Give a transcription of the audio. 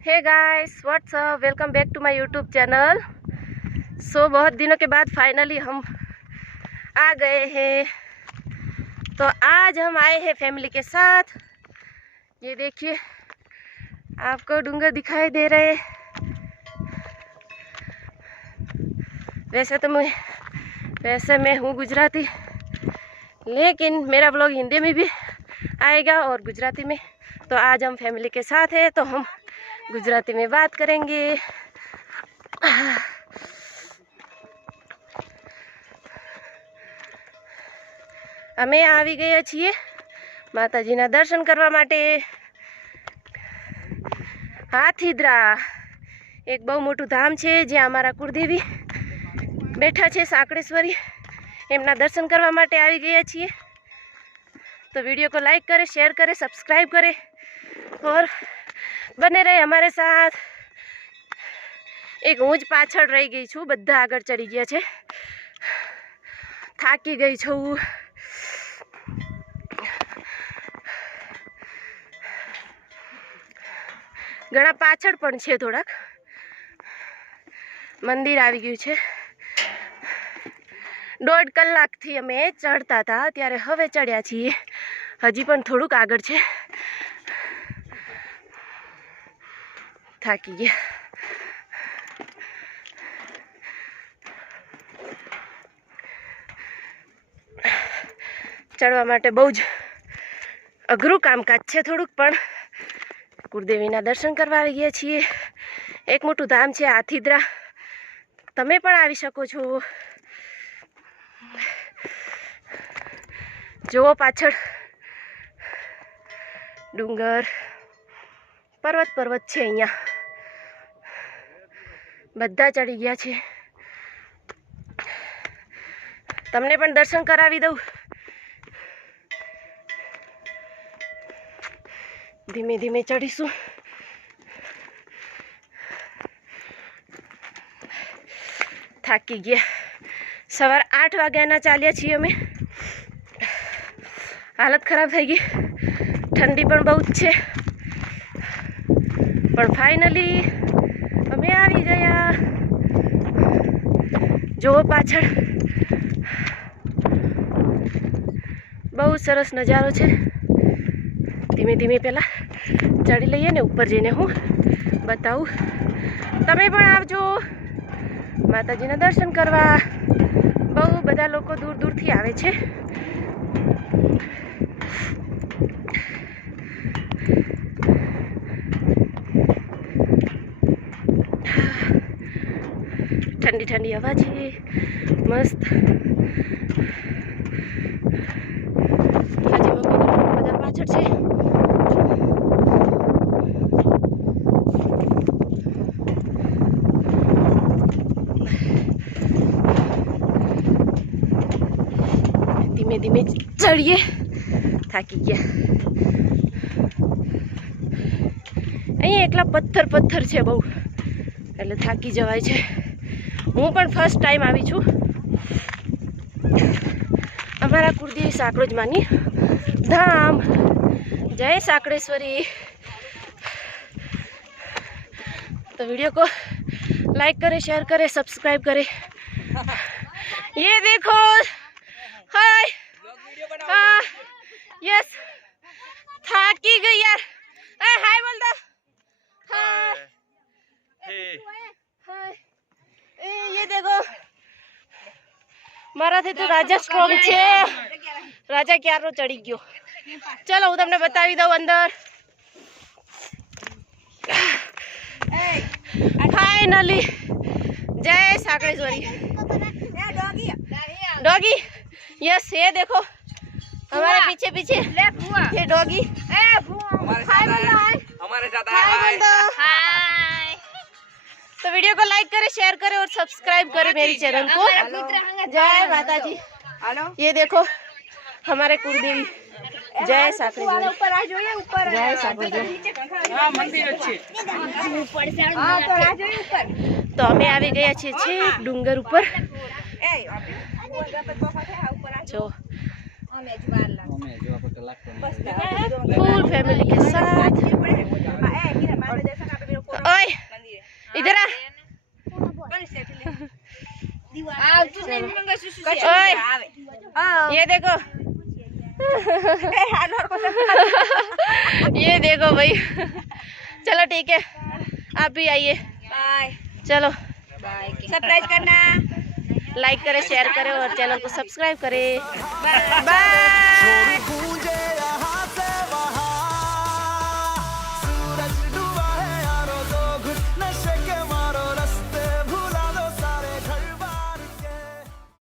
Hey guys what's up, welcome back to my YouTube channel. बहुत दिनों के बाद फाइनली हम आ गए हैं। तो आज हम आए हैं फैमिली के साथ। ये देखिए, आपको डूंगर दिखाई दे रहे। वैसे मैं हूँ गुजराती, लेकिन मेरा ब्लॉग हिंदी में भी आएगा और गुजराती में। तो आज हम फैमिली के साथ हैं तो हम गुजराती में बात करेंगे। અમે આવી ગયા છીએ માતાજીના દર્શન કરવા માટે। હાથીદ્રા એક બહુ મોટું ધામ છે જ્યાં અમારા કુળદેવી બેઠા છે, સાંકળેશ્વરી। એમના દર્શન કરવા માટે આવી ગયા છીએ। तो वीडियो को लाइक करे, शेयर करे, सब्सक्राइब करे और बने रहे हमारे साथ। एक हूँ ज पाछळ रही गई छूँ, बधा आगळ चढ़ी गया छे। थाकी गई छूँ। घणा पाछळ पण छे थोड़ाक। मंदिर आवी गयुं छे। 1.5 कलाकथी अमे चढ़ता था, त्यारे हवे चढ़्या छीए। हजी पण थोड़ुंक आगळ छे। थाकी गया। चढ़वा माटे बहु ज अघरू कामकाज छे थोड़ुंक, पण कुलदेवीना दर्शन करवा આવી ગયા છીએ। एक मोटું धाम छे हाथीद्रा, तमे पण आवी शको छो। जो पाछळ डूंगर पर्वत छे। अहींया बधा चढ़ी गया छे। तमने पण दर्शन करावी दऊं। धीमे धीमे चढ़ीशू। थाकी गया। सवार 8 वाग्याना चाल्या छीए अमे। हालत खराब थई गई। ठंडी पण बहुत छे, पण फाइनली अमे आवी गया। जो पाछळ बहुत सरस नजारो छे। धीमे धीमे पहला चढ़ी लईए ने ऊपर जईने हूँ बताऊँ। तमे पण आवजो माताजीना दर्शन करवा। बहु बधा लोको दूर दूर थी आवे छे। ठंडी ठंडी हवा छे, मस्त। हाजी मम्मी बधा पाछळ छे। धीमे धीमे चढ़िए। थाकी गया। अहीं एकला पत्थर छे बहु, એટલે થાકી જવાય છે। હું પણ ફર્સ્ટ ટાઈમ આવી છું અમારા કુળદેવી સાંકળોજમાની ધામ। जय साकड़ेश्वरी। तो वीडियो को लाइक करे, शेयर करे, सब्सक्राइब करे। ये देखो, हाय, हाँ, यस, थाकी गई यार। हाय बोल दो। हाय, हाय। ये देखो, मारा थे तो राजा स्ट्रॉन्ग छे। राजा क्यारो चढ़ी गयो। चलो हूँ तमने बतावी दऊं अंदर। फाइनली जय साकड़ेश्वरी। डॉगी, यस, ये देखो हमारे पीछे पीछे ये डॉगी। हमारे साथ हाय। तो वीडियो को लाइक करे, शेयर करे और सब्सक्राइब करे मेरी चैनल को। जय माता जी। ये देखो हमारे कुलदेवी जय साकड़ेश्वरी। ऊपर आ जाइए, ऊपर जय साकड़ेश्वरी। हां, मंदिर अच्छे ऊपर से। हां, तो आ जाइए ऊपर। तो हमें આવી ગયા છીએ છેક ડુંગર ઉપર। જો फुल फैमिली के साथ। इधर आ ओए ये देखो ये देखो भाई चलो ठीक है आप भी आइए बाय चलो बाय सरप्राइज करना लाइक करें शेयर करें और चैनल को सब्सक्राइब करें बाय